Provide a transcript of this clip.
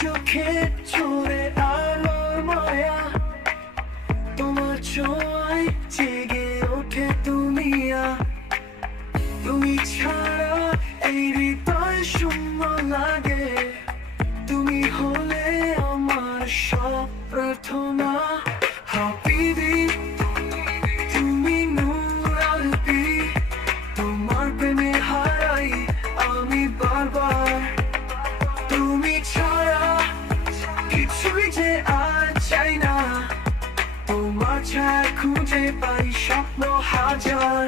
চোখে ঝরে আলোর মায়া, তোমার ছোঁয়ায় জেগে ওঠে দুনিয়া। তুমি ছাড়া এই হৃদয় শূন্য লাগে, তুমি হলে আমার সব প্রার্থনা। হাবিবি তুমি নূর আলবি, তোমার প্রেমে হারাই আমি বারবার। তুমি ছাড়া কিছুই যে আর চাই না, তোমার ছায়া খুঁজে পাই স্বপ্ন হাজার।